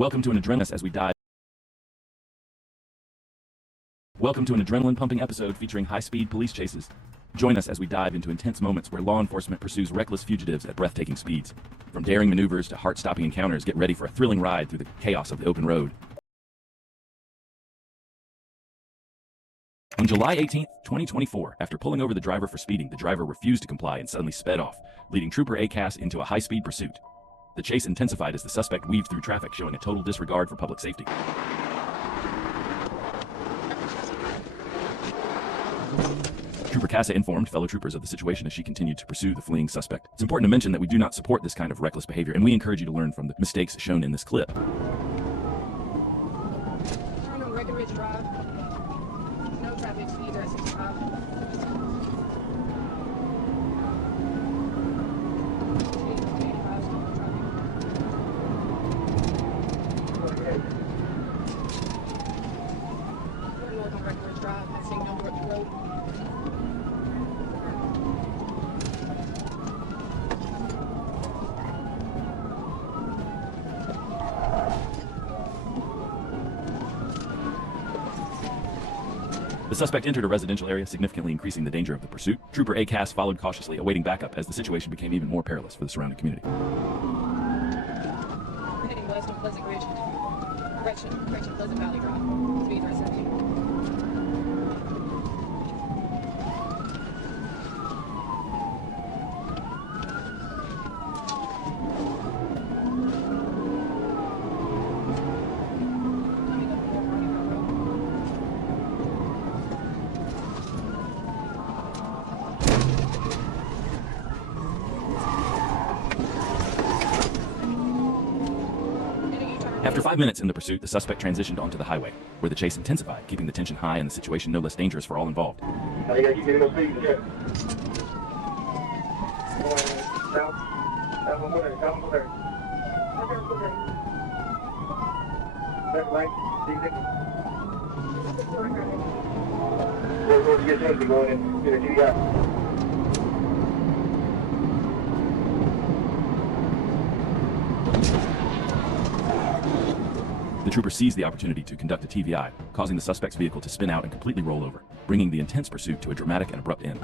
Welcome to an adrenaline-pumping episode featuring high-speed police chases. Join us as we dive into intense moments where law enforcement pursues reckless fugitives at breathtaking speeds. From daring maneuvers to heart-stopping encounters, get ready for a thrilling ride through the chaos of the open road. On July 18, 2024, after pulling over the driver for speeding, the driver refused to comply and suddenly sped off, leading Trooper ACAS into a high-speed pursuit. The chase intensified as the suspect weaved through traffic, showing a total disregard for public safety. Trooper Casa informed fellow troopers of the situation as she continued to pursue the fleeing suspect. It's important to mention that we do not support this kind of reckless behavior, and we encourage you to learn from the mistakes shown in this clip. Turn on Breckenridge Drive. No traffic, speeds are at 65. North on Breckenridge Drive, that's saying no Brook Road. The suspect entered a residential area, significantly increasing the danger of the pursuit. Trooper ACAS followed cautiously, awaiting backup as the situation became even more perilous for the surrounding community. We're heading west on Pleasant Ridge. Direction Pleasant Valley Drive. Speeds are at 70. After 5 minutes in the pursuit, the suspect transitioned onto the highway, where the chase intensified, keeping the tension high and the situation no less dangerous for all involved. The trooper seized the opportunity to conduct a TVI, causing the suspect's vehicle to spin out and completely roll over, bringing the intense pursuit to a dramatic and abrupt end.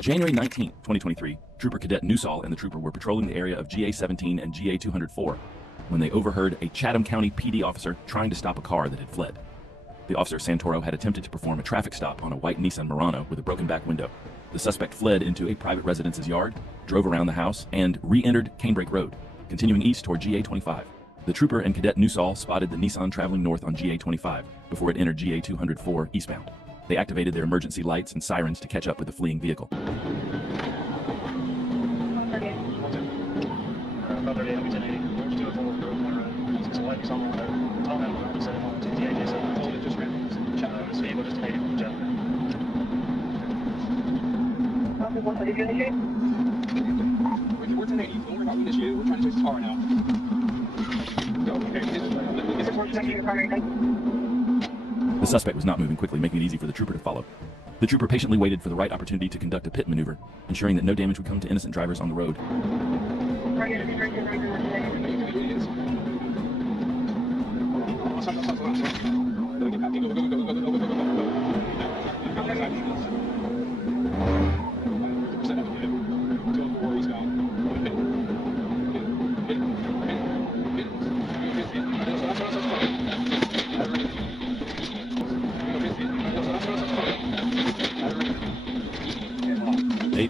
January 19, 2023, Trooper Cadet Newsall and the trooper were patrolling the area of GA-17 and GA-204 when they overheard a Chatham County PD officer trying to stop a car that had fled. The officer, Santoro, had attempted to perform a traffic stop on a white Nissan Murano with a broken back window. The suspect fled into a private residence's yard, drove around the house, and re-entered Canebrake Road, continuing east toward GA-25. The trooper and Cadet Newsall spotted the Nissan traveling north on GA-25 before it entered GA-204 eastbound. They activated their emergency lights and sirens to catch up with the fleeing vehicle. We're 1080. Don't worry about initiated. We're trying to chase the car now. The suspect was not moving quickly, making it easy for the trooper to follow. The trooper patiently waited for the right opportunity to conduct a pit maneuver, ensuring that no damage would come to innocent drivers on the road.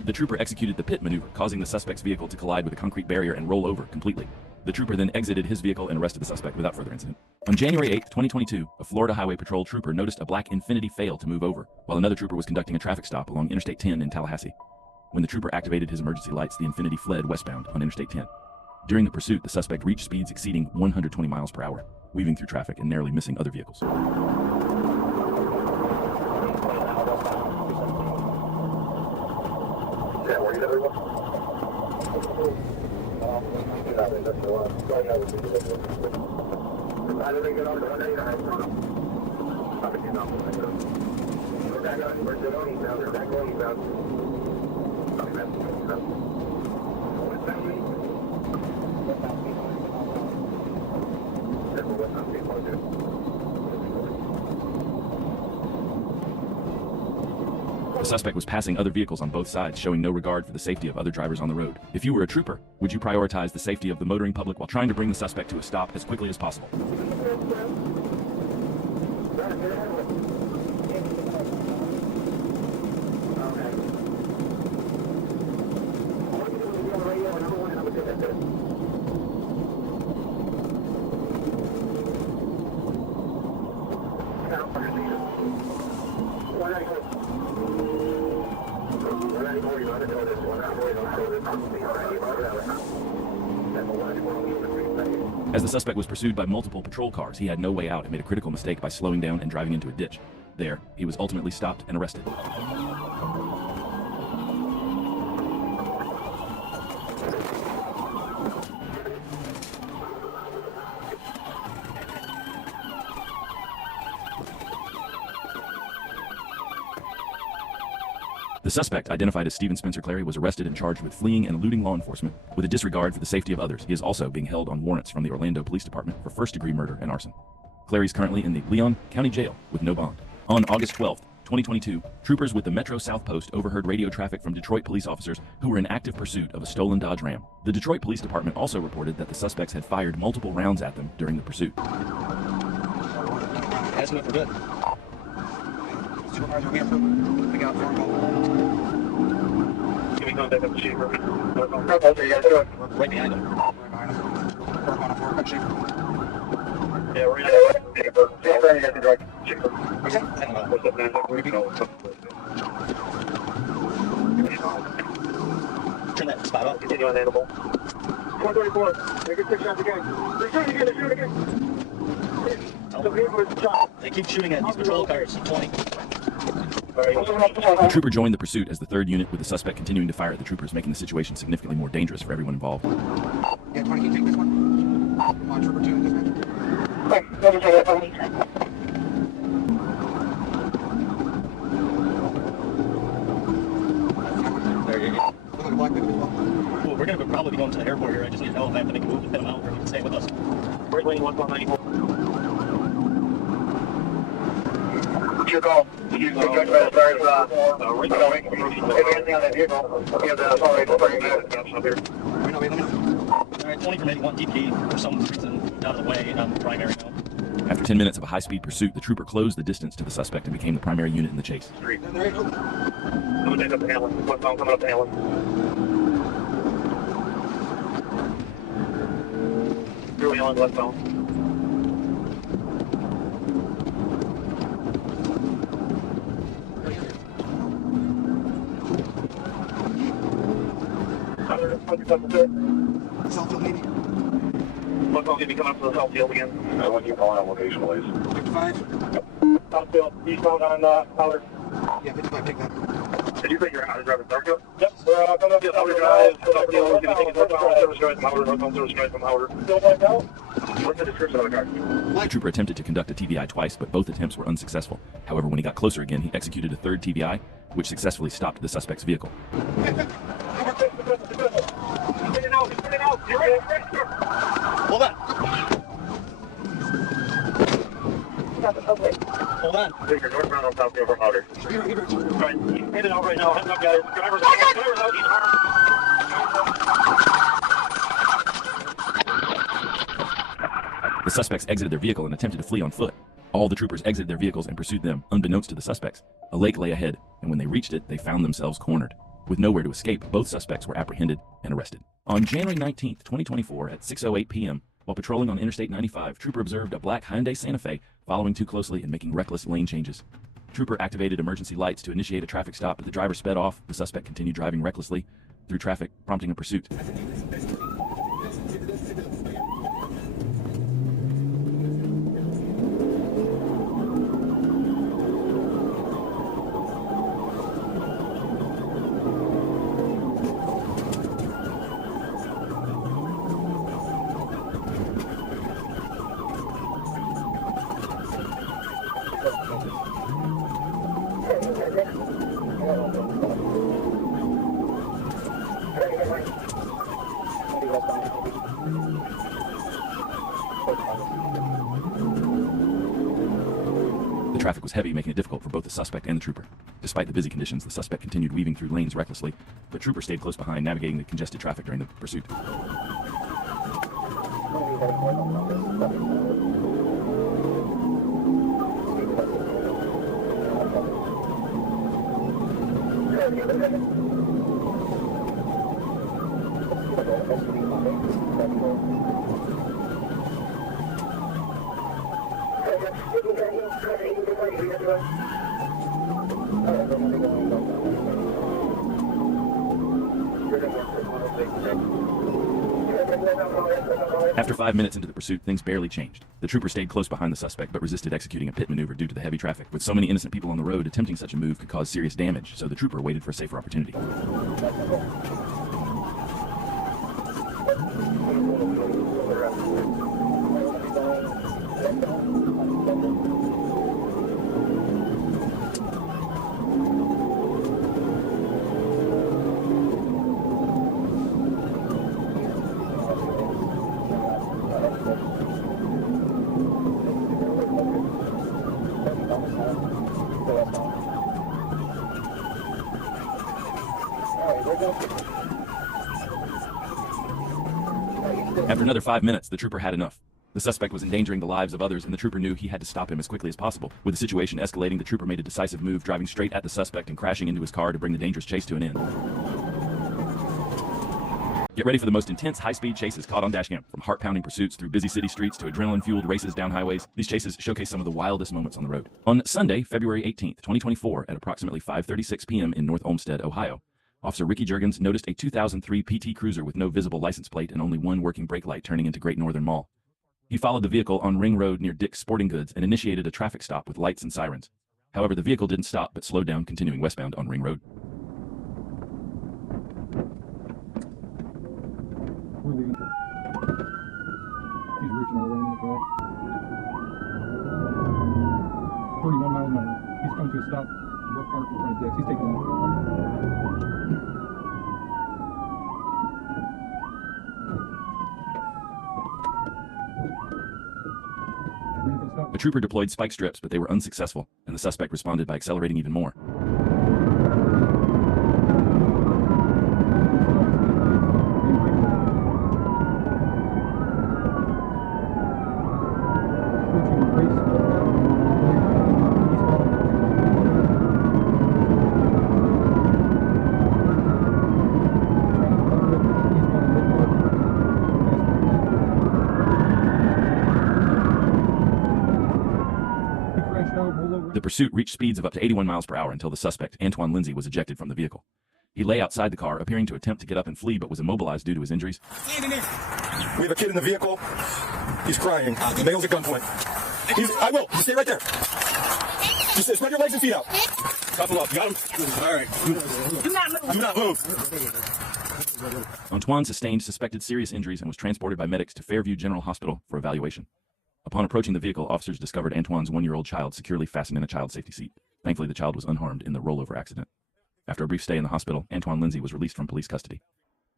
The trooper executed the pit maneuver, causing the suspect's vehicle to collide with a concrete barrier and roll over completely. The trooper then exited his vehicle and arrested the suspect without further incident. On January 8, 2022, a Florida Highway Patrol trooper noticed a black Infiniti fail to move over, while another trooper was conducting a traffic stop along Interstate 10 in Tallahassee. When the trooper activated his emergency lights, the Infiniti fled westbound on Interstate 10. During the pursuit, the suspect reached speeds exceeding 120 miles per hour, weaving through traffic and narrowly missing other vehicles. The suspect was passing other vehicles on both sides, showing no regard for the safety of other drivers on the road. If you were a trooper, would you prioritize the safety of the motoring public while trying to bring the suspect to a stop as quickly as possible? As the suspect was pursued by multiple patrol cars, he had no way out and made a critical mistake by slowing down and driving into a ditch. There, he was ultimately stopped and arrested. The suspect, identified as Stephen Spencer Clary, was arrested and charged with fleeing and eluding law enforcement with a disregard for the safety of others. He is also being held on warrants from the Orlando Police Department for first-degree murder and arson. Clary is currently in the Leon County Jail with no bond. On August 12, 2022, troopers with the Metro South Post overheard radio traffic from Detroit police officers who were in active pursuit of a stolen Dodge Ram. The Detroit Police Department also reported that the suspects had fired multiple rounds at them during the pursuit. That's enough for good. Supervisor, we have to pick out for Give me contact with the chief. Okay, yeah, do it. Right behind him. Work on a four-cut chief. Yeah, we're in the chief. Okay. What's up, man? Where do you go? Turn that spot up. Continue on animal. 434. Make a 6 shots again. They're shooting again. They're shooting again. They keep shooting at these patrol cars. 20. The trooper joined the pursuit as the third unit, with the suspect continuing to fire at the troopers, making the situation significantly more dangerous for everyone involved. Yeah, 20, can you take this one? Come on, trooper 2, dispatch. There you go. Look like a black big as well. Well, we're going to probably be going to the airport here. I just need to know if I have to make a move to pin them out or if you can stay with us. Right lane 194. Your call. You can judge by the stars, right going. If anything on that vehicle, you have the authority to bring it up here. Let me know. All right, 20 for maybe one DP for some reason out of the way on the primary now. After 10 minutes of a high-speed pursuit, the trooper closed the distance to the suspect and became the primary unit in the chase. I'm going to take up the Allen. Westbound coming up to Allen. Through Allen, westbound. Southfield maybe? Westbound going to be coming up to the Southfield again. I want you calling out location, please. 55? Southfield, eastbound on Powder. Yeah, 55, take that. Did you say you're out of driving Darkfield? Yep, we're coming up to Powder Drive. Southfield, going to be taking northbound service drive from Powder, northbound service drive from Powder. Still blacked out? What's the description of the car? The trooper attempted to conduct a TBI twice, but both attempts were unsuccessful. However, when he got closer again, he executed a third TBI, which successfully stopped the suspect's vehicle. Hold on. Hold on. Take your northbound on Southfield from Powder. Alright, headed out right now. Heading up, guys. Drivers out. He's armed. The suspects exited their vehicle and attempted to flee on foot. All the troopers exited their vehicles and pursued them, unbeknownst to the suspects. A lake lay ahead, and when they reached it, they found themselves cornered. With nowhere to escape, both suspects were apprehended and arrested. On January 19, 2024, at 6:08 p.m., while patrolling on Interstate 95, Trooper observed a black Hyundai Santa Fe following too closely and making reckless lane changes. Trooper activated emergency lights to initiate a traffic stop, but the driver sped off. The suspect continued driving recklessly through traffic, prompting a pursuit. The traffic was heavy, making it difficult for both the suspect and the trooper. Despite the busy conditions, the suspect continued weaving through lanes recklessly, but trooper stayed close behind, navigating the congested traffic during the pursuit. After 5 minutes into the pursuit, things barely changed. The trooper stayed close behind the suspect, but resisted executing a pit maneuver due to the heavy traffic. With so many innocent people on the road, attempting such a move could cause serious damage, so the trooper waited for a safer opportunity. After another 5 minutes, the trooper had enough. The suspect was endangering the lives of others, and the trooper knew he had to stop him as quickly as possible. With the situation escalating, the trooper made a decisive move, driving straight at the suspect and crashing into his car to bring the dangerous chase to an end. Get ready for the most intense high-speed chases caught on Dashcam. From heart-pounding pursuits through busy city streets to adrenaline-fueled races down highways, these chases showcase some of the wildest moments on the road. On Sunday, February 18th, 2024, at approximately 5:36 p.m. in North Olmsted, Ohio, Officer Ricky Juergens noticed a 2003 PT Cruiser with no visible license plate and only one working brake light turning into Great Northern Mall. He followed the vehicle on Ring Road near Dick's Sporting Goods and initiated a traffic stop with lights and sirens. However, the vehicle didn't stop but slowed down, continuing westbound on Ring Road. We're leaving. He's reaching all around in the car. 31 miles an hour. He's coming to a stop. We're parked in front of Dick's. He's taking off. The trooper deployed spike strips, but they were unsuccessful, and the suspect responded by accelerating even more. The pursuit reached speeds of up to 81 miles per hour until the suspect, Antoine Lindsay, was ejected from the vehicle. He lay outside the car, appearing to attempt to get up and flee, but was immobilized due to his injuries. We have a kid in the vehicle. He's crying. Nails at gunpoint. I will. You stay right there. Just spread your legs and feet out. Couple up. You got him? All right. Do not move. Antoine sustained suspected serious injuries and was transported by medics to Fairview General Hospital for evaluation. Upon approaching the vehicle, officers discovered Antoine's 1-year-old child securely fastened in a child safety seat. Thankfully, the child was unharmed in the rollover accident. After a brief stay in the hospital, Antoine Lindsay was released from police custody.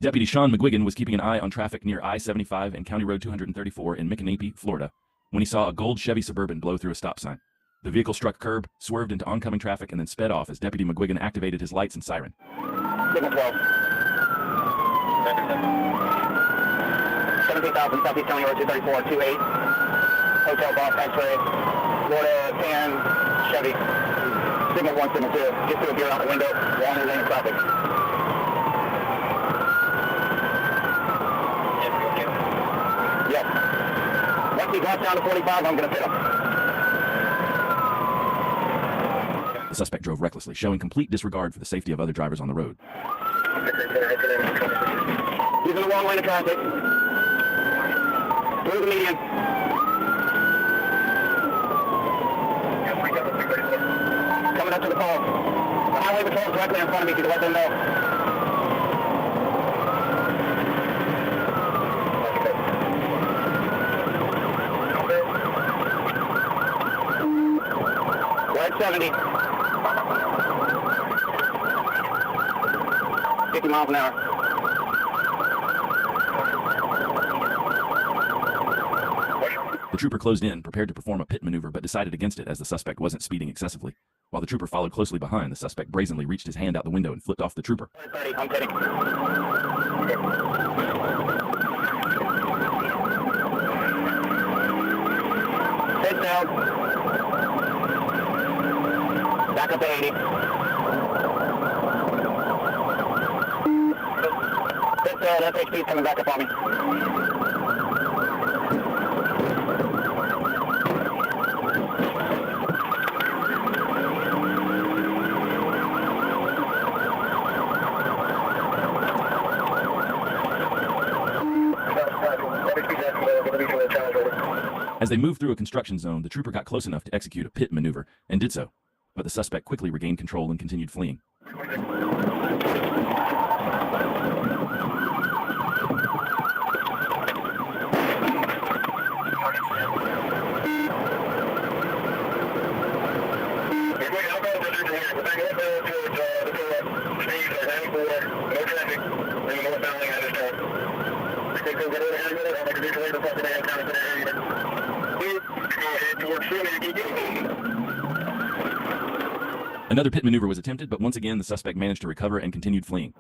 Deputy Sean McGuigan was keeping an eye on traffic near I-75 and County Road 234 in Micanopy, Florida, when he saw a gold Chevy Suburban blow through a stop sign. The vehicle struck a curb, swerved into oncoming traffic, and then sped off as Deputy McGuigan activated his lights and siren. Signal 12. 17,000 Southeast County Road 234, 28. Hotel Golf X-ray, Florida 10, Chevy. Signal 1, signal 2. Just do a gear out the window, long lane of traffic. Yes. Once he drops down to 45, I'm going to pit him. The suspect drove recklessly, showing complete disregard for the safety of other drivers on the road. He's in the wrong lane of traffic. Through the median. Coming up to the pole. The highway patrol is directly in front of me. If you can let them know. We're at 70. 50 miles an hour. The trooper closed in, prepared to perform a pit maneuver, but decided against it as the suspect wasn't speeding excessively. While the trooper followed closely behind, the suspect brazenly reached his hand out the window and flipped off the trooper. 30, I'm pitting. Head down. Back up to 80. This FHP is coming back up on me. As they moved through a construction zone, the trooper got close enough to execute a pit maneuver, and did so. But the suspect quickly regained control and continued fleeing. Another pit maneuver was attempted, but once again the suspect managed to recover and continued fleeing.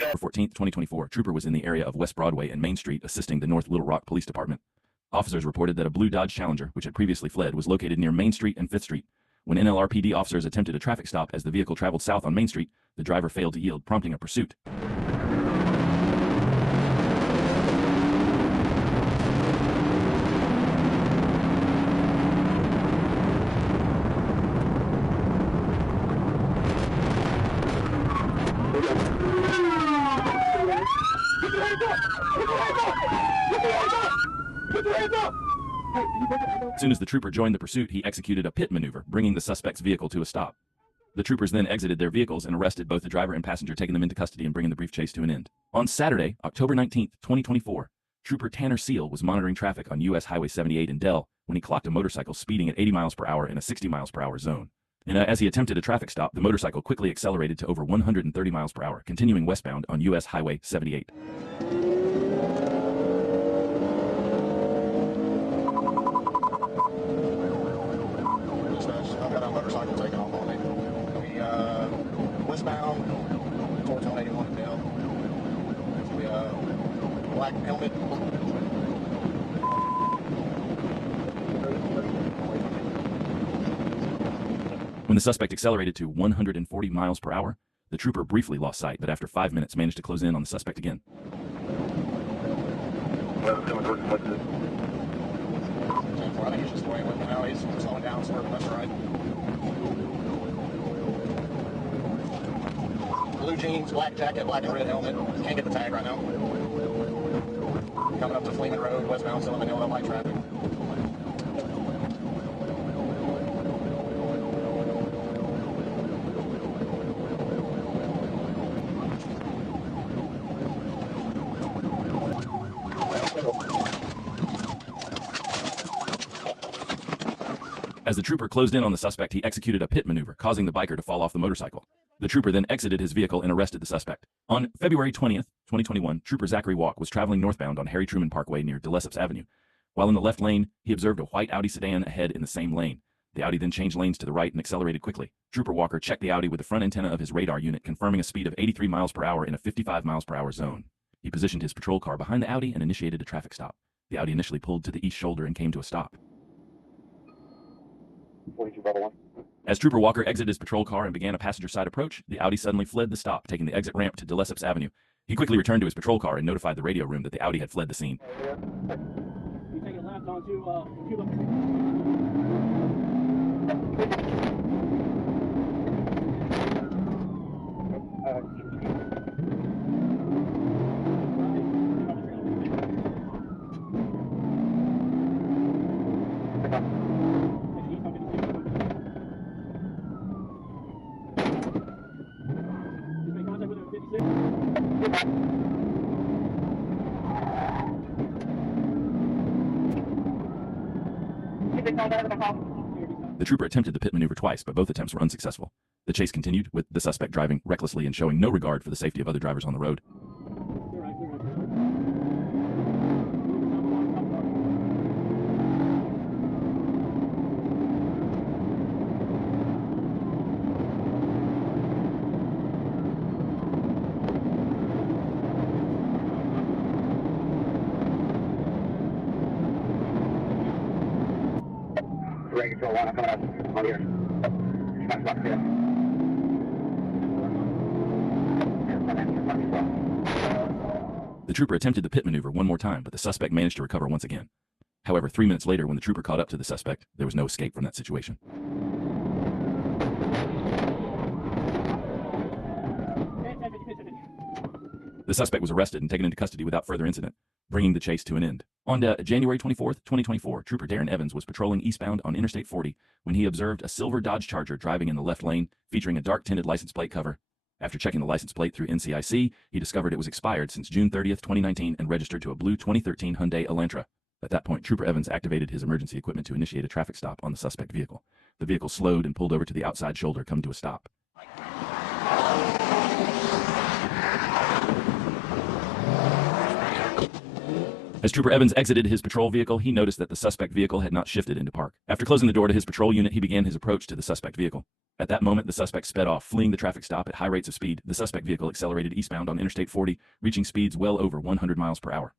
On 14th, 2024, trooper was in the area of West Broadway and Main Street assisting the North Little Rock Police Department. Officers reported that a blue Dodge Challenger, which had previously fled, was located near Main Street and 5th Street. When NLRPD officers attempted a traffic stop as the vehicle traveled south on Main Street, the driver failed to yield, prompting a pursuit. As soon as the trooper joined the pursuit, he executed a pit maneuver, bringing the suspect's vehicle to a stop. The troopers then exited their vehicles and arrested both the driver and passenger, taking them into custody and bringing the brief chase to an end. On Saturday, October 19th, 2024, Trooper Tanner Seal was monitoring traffic on U.S. Highway 78 in Dell when he clocked a motorcycle speeding at 80 miles per hour in a 60 miles per hour zone. And as he attempted a traffic stop, the motorcycle quickly accelerated to over 130 miles per hour, continuing westbound on U.S. Highway 78. I've got a motorcycle taking off on me. We westbound towards 181 in Dell. We black helmet. When the suspect accelerated to 140 miles per hour, the trooper briefly lost sight, but after 5 minutes managed to close in on the suspect again. I think he's just away with me now. He's slowing down, swerving left or right. Blue jeans, black jacket, black and red helmet. Can't get the tag right now. Coming up to Fleeman Road, westbound, still in the middle of light traffic. As the trooper closed in on the suspect, he executed a pit maneuver, causing the biker to fall off the motorcycle. The trooper then exited his vehicle and arrested the suspect. On February 20th, 2021, Trooper Zachary Walk was traveling northbound on Harry Truman Parkway near De Lesseps Avenue. While in the left lane, he observed a white Audi sedan ahead in the same lane. The Audi then changed lanes to the right and accelerated quickly. Trooper Walker checked the Audi with the front antenna of his radar unit, confirming a speed of 83 miles per hour in a 55 miles per hour zone. He positioned his patrol car behind the Audi and initiated a traffic stop. The Audi initially pulled to the east shoulder and came to a stop. 42 Bravo 1. As Trooper Walker exited his patrol car and began a passenger side approach, the Audi suddenly fled the stop, taking the exit ramp to De Lesseps Avenue. He quickly returned to his patrol car and notified the radio room that the Audi had fled the scene. You take a left onto Cuba. The trooper attempted the pit maneuver twice, but both attempts were unsuccessful. The chase continued, with the suspect driving recklessly and showing no regard for the safety of other drivers on the road. Ready, control one, I'm coming up. On here. Smash box here. The trooper attempted the pit maneuver one more time, but the suspect managed to recover once again. However, 3 minutes later, when the trooper caught up to the suspect, there was no escape from that situation. The suspect was arrested and taken into custody without further incident, bringing the chase to an end. On January 24th, 2024, Trooper Darren Evans was patrolling eastbound on Interstate 40 when he observed a silver Dodge Charger driving in the left lane, featuring a dark-tinted license plate cover. After checking the license plate through NCIC, he discovered it was expired since June 30th, 2019 and registered to a blue 2013 Hyundai Elantra. At that point, Trooper Evans activated his emergency equipment to initiate a traffic stop on the suspect vehicle. The vehicle slowed and pulled over to the outside shoulder, coming to a stop. As Trooper Evans exited his patrol vehicle, he noticed that the suspect vehicle had not shifted into park. After closing the door to his patrol unit, he began his approach to the suspect vehicle. At that moment, the suspect sped off, fleeing the traffic stop at high rates of speed. The suspect vehicle accelerated eastbound on Interstate 40, reaching speeds well over 100 miles per hour.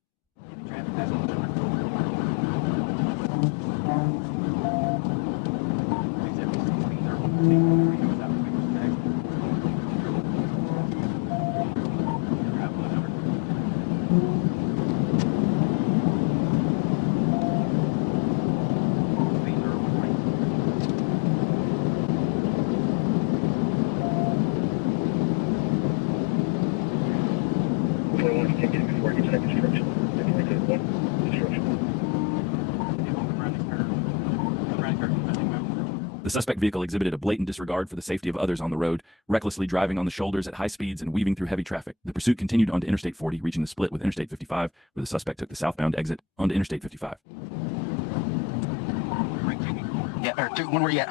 The suspect vehicle exhibited a blatant disregard for the safety of others on the road, recklessly driving on the shoulders at high speeds and weaving through heavy traffic. The pursuit continued onto Interstate 40, reaching the split with Interstate 55, where the suspect took the southbound exit onto Interstate 55. Yeah, when were you at?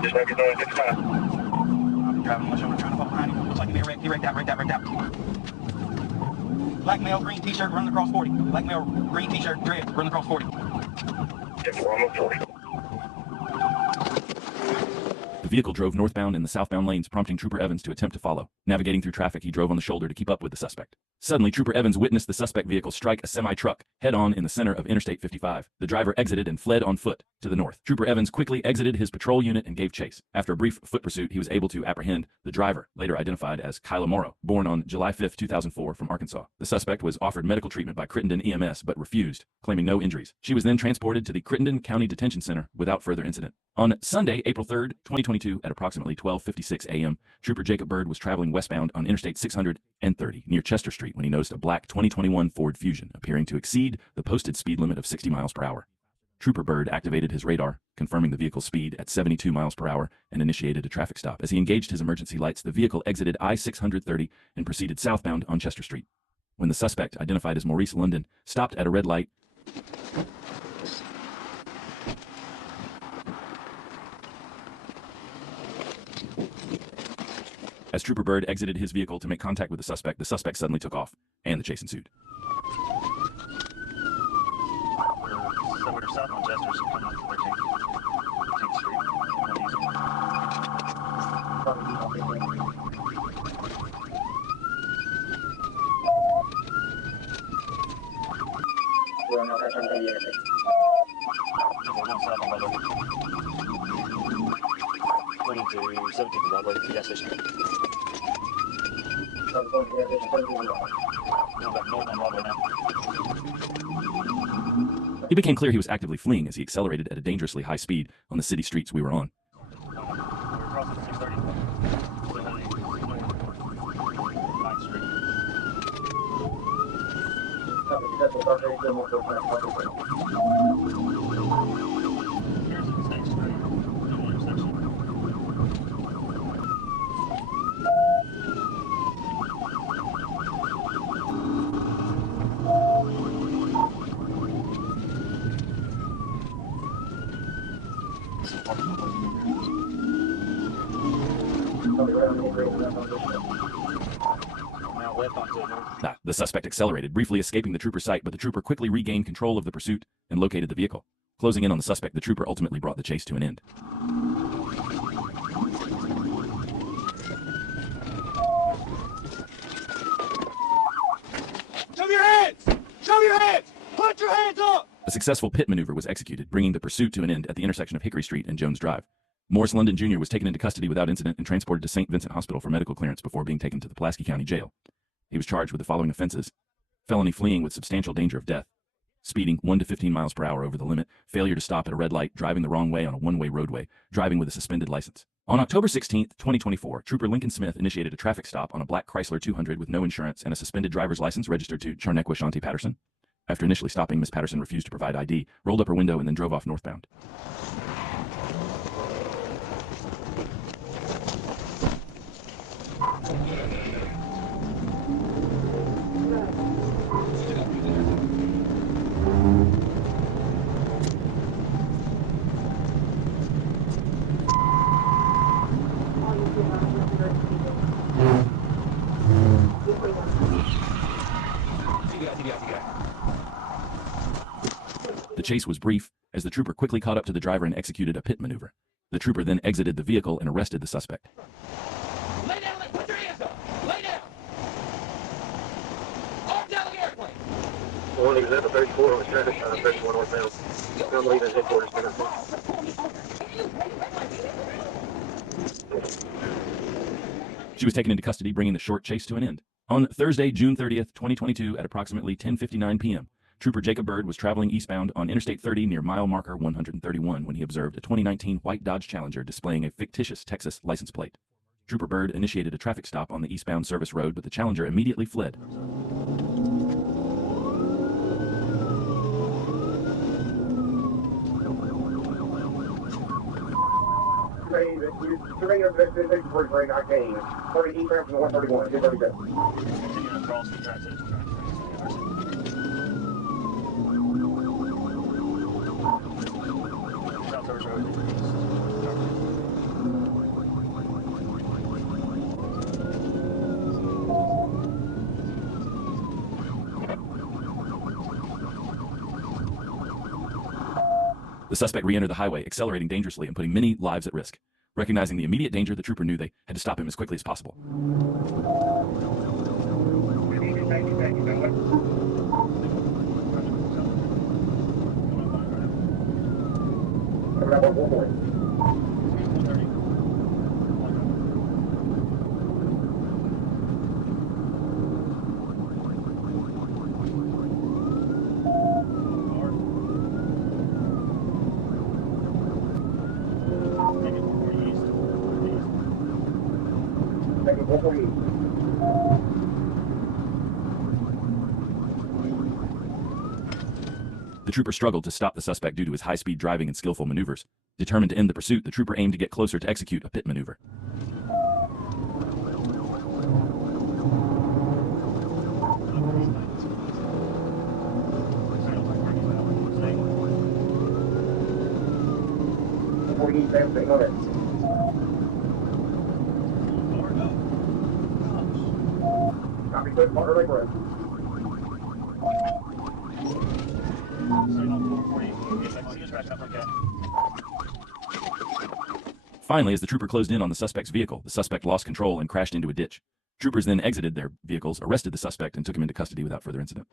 Just like you're doing 55. I'm driving on my shoulder, trying to fall behind you. Looks like he wrecked out. Black male, green t-shirt, running across 40. Black male, green t-shirt, dread, running across 40. Yeah, we're almost 40. The vehicle drove northbound in the southbound lanes, prompting Trooper Evans to attempt to follow. Navigating through traffic, he drove on the shoulder to keep up with the suspect. Suddenly, Trooper Evans witnessed the suspect vehicle strike a semi-truck head-on in the center of Interstate 55. The driver exited and fled on foot to the north. Trooper Evans quickly exited his patrol unit and gave chase. After a brief foot pursuit, he was able to apprehend the driver, later identified as Kyla Morrow, born on July 5, 2004 from Arkansas. The suspect was offered medical treatment by Crittenden EMS but refused, claiming no injuries. She was then transported to the Crittenden County Detention Center without further incident. On Sunday, April 3, 2022, at approximately 12:56 a.m., Trooper Jacob Bird was traveling westbound on Interstate 630 near Chester Street when he noticed a black 2021 Ford Fusion appearing to exceed the posted speed limit of 60 miles per hour. Trooper Bird activated his radar, confirming the vehicle's speed at 72 miles per hour, and initiated a traffic stop. As he engaged his emergency lights, the vehicle exited I-630 and proceeded southbound on Chester Street. When the suspect, identified as Maurice London, stopped at a red light, as Trooper Bird exited his vehicle to make contact with the suspect suddenly took off, and the chase ensued. Somewhere south on Chester's coming up to 13th Street. We're on that on the We're going south on that going into 17th Broadway to the gas station. Going back north on Broadway now. It became clear he was actively fleeing as he accelerated at a dangerously high speed on the city streets we were on. We're crossing 630. So heading 9th Street. Here's the station. No intersection. Now left onto it. The suspect accelerated, briefly escaping the trooper's sight, but the trooper quickly regained control of the pursuit and located the vehicle. Closing in on the suspect, the trooper ultimately brought the chase to an end. Show me your hands! Show me your hands! Put your hands up! A successful pit maneuver was executed, bringing the pursuit to an end at the intersection of Hickory Street and Jones Drive. Morris London Jr. was taken into custody without incident and transported to St. Vincent Hospital for medical clearance before being taken to the Pulaski County Jail. He was charged with the following offenses: felony fleeing with substantial danger of death, speeding 1 to 15 miles per hour over the limit, failure to stop at a red light, driving the wrong way on a one-way roadway, driving with a suspended license. On October 16, 2024, Trooper Lincoln Smith initiated a traffic stop on a black Chrysler 200 with no insurance and a suspended driver's license registered to Charnequa Shanti Patterson. After initially stopping, Miss Patterson refused to provide ID, rolled up her window, and then drove off northbound. The chase was brief, as the trooper quickly caught up to the driver and executed a pit maneuver. The trooper then exited the vehicle and arrested the suspect. Lay down, put your hands up! Lay down! Arms out of the airplane! One example 34 on the traffic sign, 31 northbound. I'm leaving headquarters. She was taken into custody, bringing the short chase to an end. On Thursday, June 30th, 2022, at approximately 10:59 p.m., Trooper Jacob Bird was traveling eastbound on Interstate 30 near mile marker 131 when he observed a 2019 white Dodge Challenger displaying a fictitious Texas license plate. Trooper Bird initiated a traffic stop on the eastbound service road, but the Challenger immediately fled. Surveyor, this is for grade 19. 30 east from 131. 237. Continuing across the track to South Service Road. The suspect re-entered the highway, accelerating dangerously and putting many lives at risk. Recognizing the immediate danger, the trooper knew they had to stop him as quickly as possible. The trooper struggled to stop the suspect due to his high-speed driving and skillful maneuvers. Determined to end the pursuit, the trooper aimed to get closer to execute a pit maneuver. Copy, good, early breath. Finally, as the trooper closed in on the suspect's vehicle, the suspect lost control and crashed into a ditch. Troopers then exited their vehicles, arrested the suspect, and took him into custody without further incident.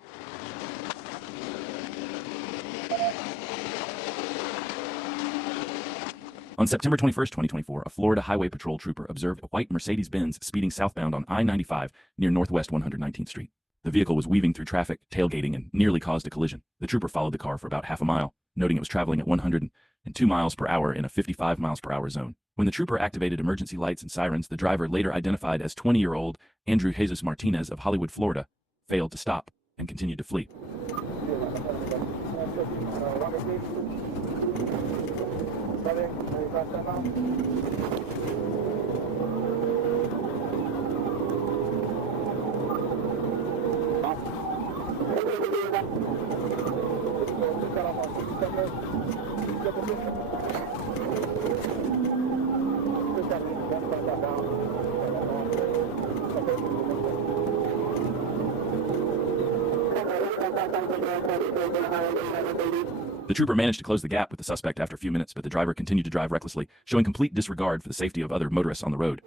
On September 21st, 2024, a Florida Highway Patrol trooper observed a white Mercedes-Benz speeding southbound on I-95 near Northwest 119th Street. The vehicle was weaving through traffic, tailgating, and nearly caused a collision. The trooper followed the car for about half a mile, noting it was traveling at 102 miles per hour in a 55 miles per hour zone. When the trooper activated emergency lights and sirens, the driver, later identified as 20-year-old Andrew Jesus Martinez of Hollywood, Florida, failed to stop and continued to flee. The trooper managed to close the gap with the suspect after a few minutes, but the driver continued to drive recklessly, showing complete disregard for the safety of other motorists on the road.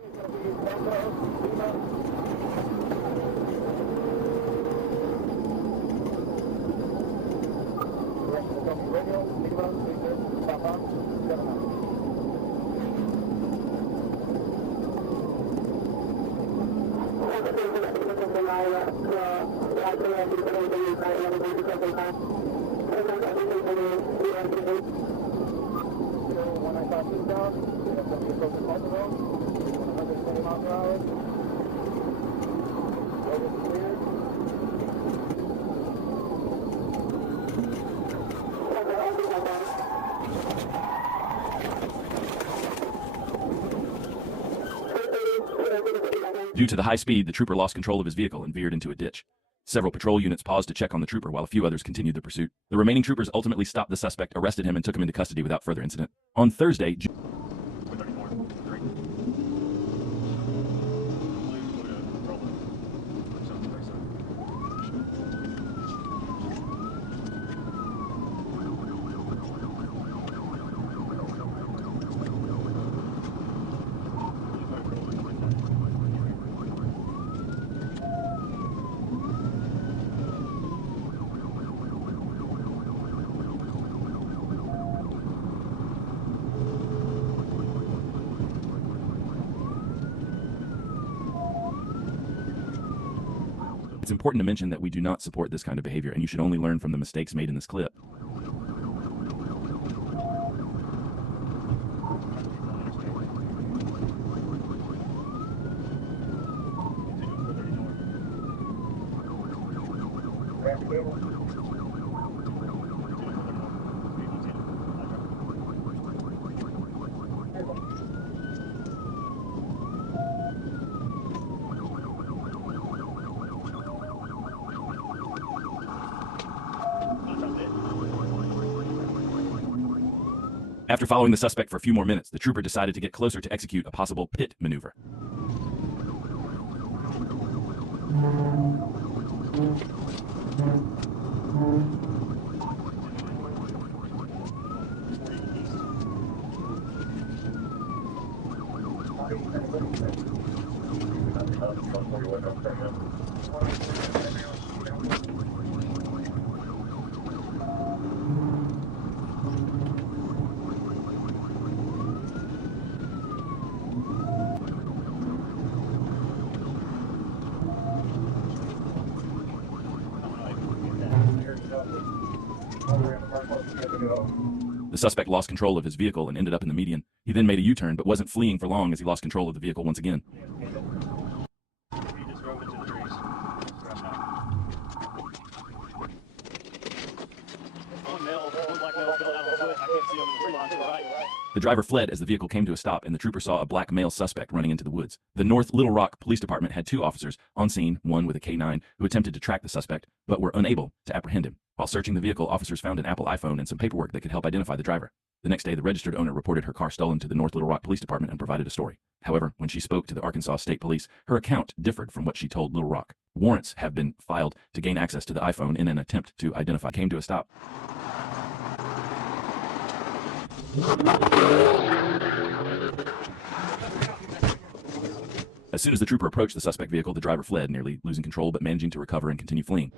Due to the high speed, the trooper lost control of his vehicle and veered into a ditch. Several patrol units paused to check on the trooper while a few others continued the pursuit. The remaining troopers ultimately stopped the suspect, arrested him, and took him into custody without further incident. On Thursday, it's important to mention that we do not support this kind of behavior, and you should only learn from the mistakes made in this clip. After following the suspect for a few more minutes, the trooper decided to get closer to execute a possible pit maneuver. The suspect lost control of his vehicle and ended up in the median. He then made a U-turn but wasn't fleeing for long as he lost control of the vehicle once again. The driver fled as the vehicle came to a stop, and the trooper saw a black male suspect running into the woods. The North Little Rock Police Department had 2 officers on scene, one with a K9, who attempted to track the suspect, but were unable to apprehend him. While searching the vehicle, officers found an Apple iPhone and some paperwork that could help identify the driver. The next day, the registered owner reported her car stolen to the North Little Rock Police Department and provided a story. However, when she spoke to the Arkansas State Police, her account differed from what she told Little Rock. Warrants have been filed to gain access to the iPhone in an attempt to identify. Came to a stop. As soon as the trooper approached the suspect vehicle, the driver fled, nearly losing control but managing to recover and continue fleeing.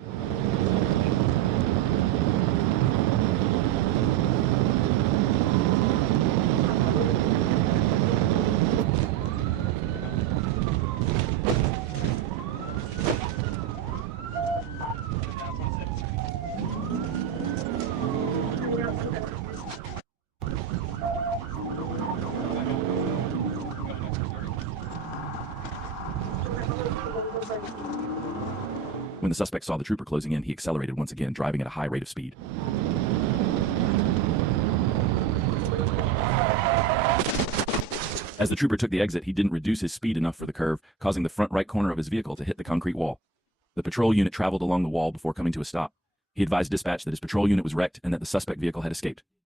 When the suspect saw the trooper closing in, he accelerated once again, driving at a high rate of speed. As the trooper took the exit, he didn't reduce his speed enough for the curve, causing the front right corner of his vehicle to hit the concrete wall. The patrol unit traveled along the wall before coming to a stop. He advised dispatch that his patrol unit was wrecked and that the suspect vehicle had escaped.